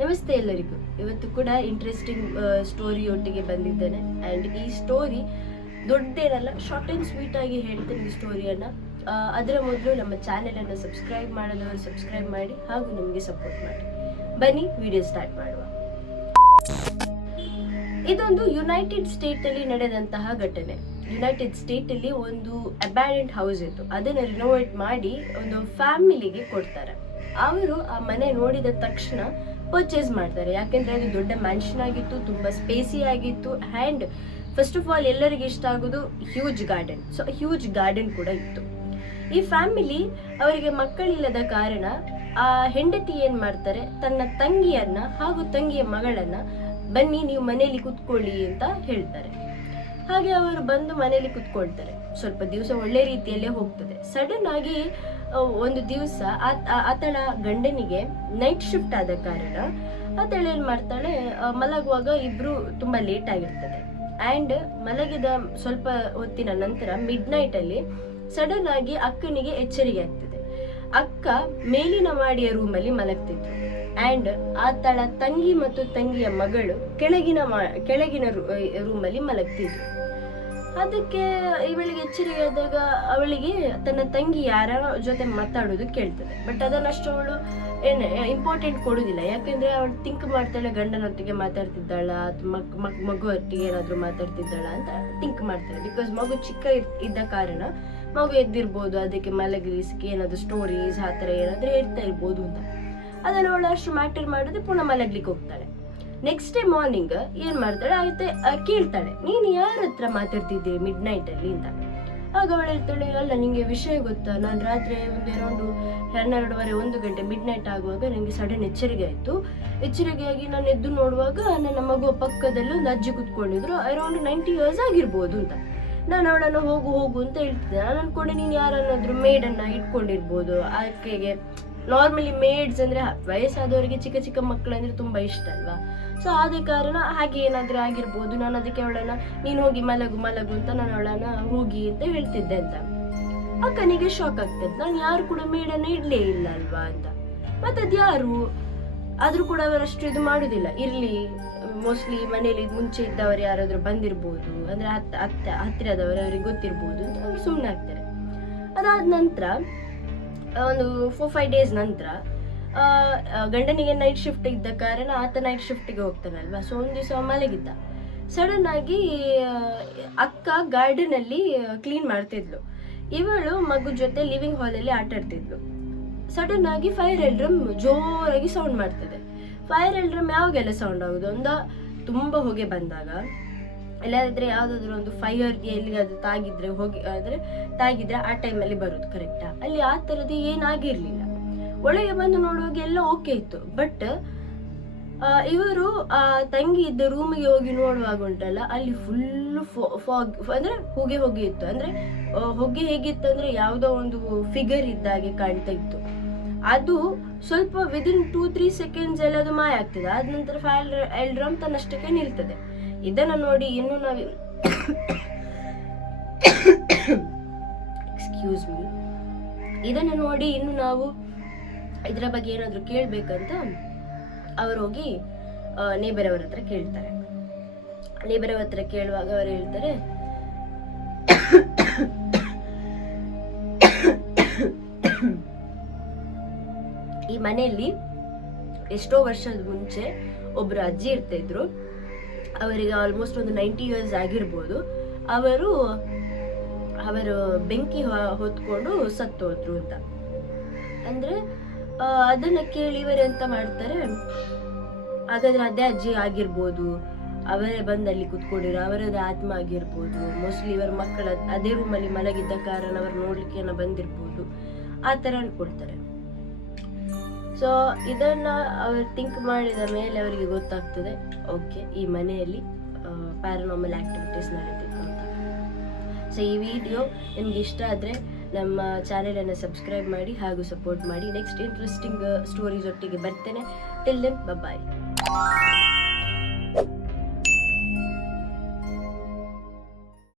ನಮಸ್ತೆ ಎಲ್ಲರಿಗೂ. ಇವತ್ತು ಕೂಡ ಇಂಟ್ರೆಸ್ಟಿಂಗ್ ಸ್ಟೋರಿ ಒಟ್ಟಿಗೆ ಬಂದಿದ್ದೇನೆ. ಆ್ಯಂಡ್ ಈ ಸ್ಟೋರಿ ದೊಡ್ಡದೇನಲ್ಲ, ಶಾರ್ಟ್ ಆ್ಯಂಡ್ ಸ್ವೀಟ್ ಆಗಿ ಹೇಳ್ತೇನೆ ಈ ಸ್ಟೋರಿಯನ್ನು. ಅದರ ಮೊದಲು ನಮ್ಮ ಚಾನೆಲನ್ನು ಸಬ್ಸ್ಕ್ರೈಬ್ ಮಾಡಿದವರು ಸಬ್ಸ್ಕ್ರೈಬ್ ಮಾಡಿ ಹಾಗೂ ನಮಗೆ ಸಪೋರ್ಟ್ ಮಾಡಿ. ಬನ್ನಿ ವಿಡಿಯೋ ಸ್ಟಾರ್ಟ್ ಮಾಡುವ. ಇದೊಂದು ಯುನೈಟೆಡ್ ಸ್ಟೇಟಲ್ಲಿ ನಡೆದಂತಹ ಘಟನೆ. ಯುನೈಟೆಡ್ ಸ್ಟೇಟಲ್ಲಿ ಒಂದು ಅಬ್ಯಾಂಡೆಂಟ್ ಹೌಸ್ ಇತ್ತು. ಅದನ್ನು ರಿನೋವೇಟ್ ಮಾಡಿ ಒಂದು ಫ್ಯಾಮಿಲಿಗೆ ಕೊಡ್ತಾರೆ. ಅವರು ಆ ಮನೆ ನೋಡಿದ ತಕ್ಷಣ ಪರ್ಚೇಸ್ ಮಾಡ್ತಾರೆ. ಯಾಕೆಂದ್ರೆ ಅದು ದೊಡ್ಡ ಮ್ಯಾನ್ಷನ್ ಆಗಿತ್ತು, ತುಂಬಾ ಸ್ಪೇಸಿ ಆಗಿತ್ತು. ಆ್ಯಂಡ್ ಫಸ್ಟ್ ಆಫ್ ಆಲ್ ಎಲ್ಲರಿಗೆ ಇಷ್ಟ ಆಗೋದು huge garden. So huge garden ಕೂಡ ಇತ್ತು. ಈ ಫ್ಯಾಮಿಲಿ ಅವರಿಗೆ ಮಕ್ಕಳಿಲ್ಲದ ಕಾರಣ ಆ ಹೆಂಡತಿ ಏನ್ ಮಾಡ್ತಾರೆ, ತನ್ನ ತಂಗಿಯನ್ನ ಹಾಗೂ ತಂಗಿಯ ಮಗಳನ್ನ ಬನ್ನಿ ನೀವು ಮನೆಯಲ್ಲಿ ಕುತ್ಕೊಳ್ಳಿ ಅಂತ ಹೇಳ್ತಾರೆ. ಹಾಗೆ ಅವರು ಬಂದು ಮನೆಯಲ್ಲಿ ಕುತ್ಕೊಳ್ತಾರೆ. ಸ್ವಲ್ಪ ದಿವಸ ಒಳ್ಳೆ ರೀತಿಯಲ್ಲೇ ಹೋಗ್ತದೆ. ಸಡನ್ ಆಗಿ ಒಂದು ದಿವಸ ಆತಳ ಗಂಡನಿಗೆ ನೈಟ್ ಶಿಫ್ಟ್ ಆದ ಕಾರಣ ಆತಳ ಏನ್ ಮಾಡ್ತಾಳೆ, ಮಲಗುವಾಗ ಇಬ್ರು ತುಂಬಾ ಲೇಟ್ ಆಗಿರ್ತದೆ. ಆ್ಯಂಡ್ ಮಲಗಿದ ಸ್ವಲ್ಪ ಹೊತ್ತಿನ ನಂತರ ಮಿಡ್ ನೈಟ್ ಅಲ್ಲಿ ಸಡನ್ ಆಗಿ ಅಕ್ಕನಿಗೆ ಎಚ್ಚರಿಕೆ ಆಗ್ತದೆ. ಅಕ್ಕ ಮೇಲಿನ ಮಾಡಿಯ ರೂಮಲ್ಲಿ ಮಲಗ್ತಿದ್ರು. ಆ್ಯಂಡ್ ಆತಳ ತಂಗಿ ಮತ್ತು ತಂಗಿಯ ಮಗಳು ಕೆಳಗಿನ ರೂಮಲ್ಲಿ ಮಲಗ್ತಿದ್ರು. ಅದಕ್ಕೆ ಇವಳಿಗೆ ಎಚ್ಚರಿಕೆ ಆದಾಗ ಅವಳಿಗೆ ತನ್ನ ತಂಗಿ ಯಾರ ಜೊತೆ ಮಾತಾಡೋದು ಕೇಳ್ತದೆ. ಬಟ್ ಅದನ್ನಷ್ಟು ಅವಳು ಇಂಪಾರ್ಟೆಂಟ್ ಕೊಡುದಿಲ್ಲ. ಯಾಕೆಂದ್ರೆ ಅವಳು ಥಿಂಕ್ ಮಾಡ್ತಾಳೆ, ಗಂಡನೊಟ್ಟಿಗೆ ಮಾತಾಡ್ತಿದ್ದಾಳ ಅಥವಾ ಮಗು ಒಟ್ಟಿಗೆ ಏನಾದ್ರು ಮಾತಾಡ್ತಿದ್ದಾಳ ಅಂತ ಥಿಂಕ್ ಮಾಡ್ತಾಳೆ. ಬಿಕಾಸ್ ಮಗು ಚಿಕ್ಕ ಇದ್ದ ಕಾರಣ ಮಗು ಎದ್ದಿರ್ಬೋದು, ಅದಕ್ಕೆ ಮಲಗಿರಿಸಿಕೆ ಏನಾದ್ರು ಸ್ಟೋರೀಸ್ ಆ ಥರ ಏನಾದ್ರು ಹೇಳ್ತಾ ಇರ್ಬೋದು ಅಂತ. ಅದನ್ನು ಅವಳು ಅಷ್ಟು ಮ್ಯಾಟರ್ ಮಾಡಿದ್ರೆ ಪುನಃ ಮಲಗ್ಲಿಕ್ಕೆ ಹೋಗ್ತಾಳೆ. ನೆಕ್ಸ್ಟ್ ಡೇ ಮಾರ್ನಿಂಗ್ ಏನ್ ಮಾಡ್ತಾಳೆ, ಆಯ್ತು ಕೇಳ್ತಾಳೆ, ನೀನು ಯಾರ ಹತ್ರ ಮಾತಾಡ್ತಿದ್ದೀರಿ ಮಿಡ್ ನೈಟ್ ಅಲ್ಲಿ ಅಂತ. ಆಗ ಅವಳು ಹೇಳ್ತಾಳೆ, ಅಲ್ಲ ನಿಂಗೆ ವಿಷಯ ಗೊತ್ತಾ, ನಾನು ರಾತ್ರಿ ಒಂದು ಅರೌಂಡ್ 12:30 1 ಗಂಟೆ ಮಿಡ್ ನೈಟ್ ಆಗುವಾಗ ನನಗೆ ಸಡನ್ ಎಚ್ಚರಿಕೆ ಆಯ್ತು. ಎಚ್ಚರಿಕೆಯಾಗಿ ನಾನು ಎದ್ದು ನೋಡುವಾಗ ನನ್ನ ಮಗುವ ಪಕ್ಕದಲ್ಲಿ ಒಂದು ಅಜ್ಜಿ ಕುತ್ಕೊಂಡಿದ್ರು. ಅರೌಂಡ್ 90 years ಆಗಿರ್ಬೋದು ಅಂತ. ನಾನು ಅವಳನ್ನು ಹೋಗು ಅಂತ ಹೇಳ್ತಿದ್ದೆ. ನಾನು ಅನ್ಕೊಂಡೆ ನೀನು ಯಾರನ್ನಾದ್ರೂ ಮೇಡನ್ನ ಇಟ್ಕೊಂಡಿರ್ಬೋದು. ಆಕೆಗೆ ನಾರ್ಮಲಿ ಮೇಡ್ಸ್ ಅಂದ್ರೆ ವಯಸ್ಸಾದವರಿಗೆ ಚಿಕ್ಕ ಚಿಕ್ಕ ಮಕ್ಕಳಂದ್ರೆ ತುಂಬಾ ಇಷ್ಟ ಅಲ್ವಾ. ಸೊ ಆದ ಕಾರಣ ಹಾಗೆ ಏನಾದ್ರೂ ಆಗಿರ್ಬೋದು. ನಾನು ಅದಕ್ಕೆ ಅವಳನ್ನ ನೀನು ಹೋಗಿ ಮಲಗು ಅಂತ ನಾನು ಅವಳನ್ನ ಹೋಗಿ ಅಂತ ಹೇಳ್ತಿದ್ದೆ ಅಂತ. ಅಕ್ಕನಿಗೆ ಶಾಕ್ ಆಗ್ತದೆ, ನಾನು ಯಾರು ಕೂಡ ಮೇಡನ್ನ ಇಡ್ಲೇ ಇಲ್ಲ ಅಲ್ವಾ ಅಂತ. ಮತ್ತೆ ಅದ್ಯಾರು ಆದ್ರೂ ಕೂಡ ಅವರಷ್ಟು ಇದು ಮಾಡುದಿಲ್ಲ. ಇರ್ಲಿ, ಮೋಸ್ಟ್ಲಿ ಮನೇಲಿ ಮುಂಚೆ ಇದ್ದವರು ಯಾರಾದ್ರೂ ಬಂದಿರ್ಬೋದು, ಅಂದ್ರೆ ಹತ್ತಿರದವರು ಅವ್ರಿಗೆ ಗೊತ್ತಿರ್ಬೋದು ಅಂತ ಅವ್ರು ಸುಮ್ಮನೆ ಆಗ್ತಾರೆ. ಅದಾದ ನಂತರ ಒಂದು 4-5 days ನಂತರ ಗಂಡನಿಗೆ ನೈಟ್ ಶಿಫ್ಟ್ ಇದ್ದ ಕಾರಣ ಆತ ನೈಟ್ ಶಿಫ್ಟಿಗೆ ಹೋಗ್ತಾನಲ್ವಾ. ಸೊ ಒಂದು ದಿವಸ ಮಲಗಿದ್ದ. ಸಡನ್ ಆಗಿ ಅಕ್ಕ ಗಾರ್ಡನ್ ಅಲ್ಲಿ ಕ್ಲೀನ್ ಮಾಡ್ತಿದ್ಲು. ಇವಳು ಮಗು ಜೊತೆ ಲಿವಿಂಗ್ ಹಾಲ್ ಅಲ್ಲಿ ಆಟ ಆಡ್ತಿದ್ಲು. ಸಡನ್ ಆಗಿ ಫೈರ್ ಎಲ್ಡ್ರಮ್ ಜೋರಾಗಿ ಸೌಂಡ್ ಮಾಡ್ತದೆ. ಫೈರ್ ಎಲ್ಡ್ರಮ್ ಯಾವಾಗೆಲ್ಲ ಸೌಂಡ್ ಆಗುದು, ತುಂಬಾ ಹೊಗೆ ಬಂದಾಗ, ಇಲ್ಲಾದ್ರೆ ಯಾವ್ದಾದ್ರು ಒಂದು ಫೈರ್ಗೆ ಎಲ್ಲಿಗಾದ್ರೂ ತಾಗಿದ್ರೆ ಆ ಟೈಮಲ್ಲಿ ಬರುದು. ಕರೆಕ್ಟಾ? ಅಲ್ಲಿ ಆ ತರದ್ದು ಏನಾಗಿರ್ಲಿಲ್ಲ. ಒಳಗೆ ಬಂದು ನೋಡುವಾಗ ಎಲ್ಲ ಓಕೆ ಇತ್ತು. ಬಟ್ ಇವರು ಆ ತಂಗಿ ಇದ್ದ ರೂಮಿಗೆ ಹೋಗಿ ನೋಡುವಾಗ ಉಂಟಲ್ಲ, ಅಲ್ಲಿ ಫುಲ್ ಫಾಗ್ ಅಂದ್ರೆ ಹೊಗೆ ಇತ್ತು. ಅಂದ್ರೆ ಹೊಗೆ ಹೇಗಿತ್ತು ಅಂದ್ರೆ ಯಾವ್ದೋ ಒಂದು ಫಿಗರ್ ಇದ್ದಾಗೆ ಕಾಣ್ತಾ ಇತ್ತು. ಅದು ಸ್ವಲ್ಪ ವಿದಿನ್ 2-3 seconds ಎಲ್ಲ ಅದು ಮಾಯ ಆಗ್ತದೆ. ಆದ ನಂತರ ಫೈರ್ ಎಲ್ಡ್ರಮ್ ತನ್ನಷ್ಟಕ್ಕೆ ನಿಲ್ತದೆ. ಇದನ್ನ ನೋಡಿ ಇನ್ನು ನಾವು ಎಕ್ಸ್ಕ್ಯೂಸ್ ಮೀ, ಇದನ್ನ ನೋಡಿ ಇನ್ನು ನಾವು ಇದರ ಬಗ್ಗೆ ಏನಾದ್ರು ಕೇಳ್ಬೇಕಂತ ಅವರು ಹೋಗಿ ನೇಬರ್ ಅವರ ಹತ್ರ ಕೇಳ್ತಾರೆ. ನೇಬರ್ ಅವರ ಹತ್ರ ಕೇಳುವಾಗ ಅವರು ಹೇಳ್ತಾರೆ, ಈ ಮನೆಯಲ್ಲಿ ಎಷ್ಟೋ ವರ್ಷದ ಮುಂಚೆ ಒಬ್ರು ಅಜ್ಜಿ ಇರ್ತಾ ಇದ್ರು. ಅವರಿಗೆ ಆಲ್ಮೋಸ್ಟ್ ಒಂದು 90 years ಆಗಿರ್ಬೋದು. ಅವರು ಬೆಂಕಿ ಹೊತ್ಕೊಂಡು ಸತ್ತೋದ್ರು ಅಂತ. ಅಂದ್ರೆ ಅದನ್ನ ಕೇಳಿ ಇವರು ಎಂತ ಮಾಡ್ತಾರೆ, ಹಾಗಾದ್ರೆ ಅದೇ ಅಜ್ಜಿ ಆಗಿರ್ಬೋದು, ಅವರೇ ಬಂದಲ್ಲಿ ಕುತ್ಕೊಂಡಿರೋ ಅವರದೇ ಆತ್ಮ ಆಗಿರ್ಬೋದು. ಮೋಸ್ಟ್ಲಿ ಇವರ ಮಕ್ಕಳ ಅದೇ ರೂಮಲ್ಲಿ ಮಲಗಿದ್ದ ಕಾರಣ ಅವರು ನೋಡ್ಲಿಕ್ಕೆ ಏನೋ ಬಂದಿರ್ಬೋದು, ಆ ತರ ಅನ್ಕೊಳ್ತಾರೆ. ಸೊ ಇದನ್ನ ಅವರು ಥಿಂಕ್ ಮಾಡಿದ ಮೇಲೆ ಅವರಿಗೆ ಗೊತ್ತಾಗ್ತದೆ, ಓಕೆ ಈ ಮನೆಯಲ್ಲಿ ಪ್ಯಾರಾನಾರ್ಮಲ್ ಆಕ್ಟಿವಿಟೀಸ್ ನಡೀತಿತ್ತು ಅಂತ. ಸೊ ಈ ವಿಡಿಯೋ ನಿಮ್ಗೆ ಇಷ್ಟ ಆದರೆ ನಮ್ಮ ಚಾನೆಲನ್ನು ಸಬ್ಸ್ಕ್ರೈಬ್ ಮಾಡಿ ಹಾಗೂ ಸಪೋರ್ಟ್ ಮಾಡಿ. ನೆಕ್ಸ್ಟ್ ಇಂಟ್ರೆಸ್ಟಿಂಗ್ ಸ್ಟೋರೀಸ್ ಒಟ್ಟಿಗೆ ಬರ್ತೇನೆ. ಟಿಲ್ ದೆನ್ ಬಾಯ್.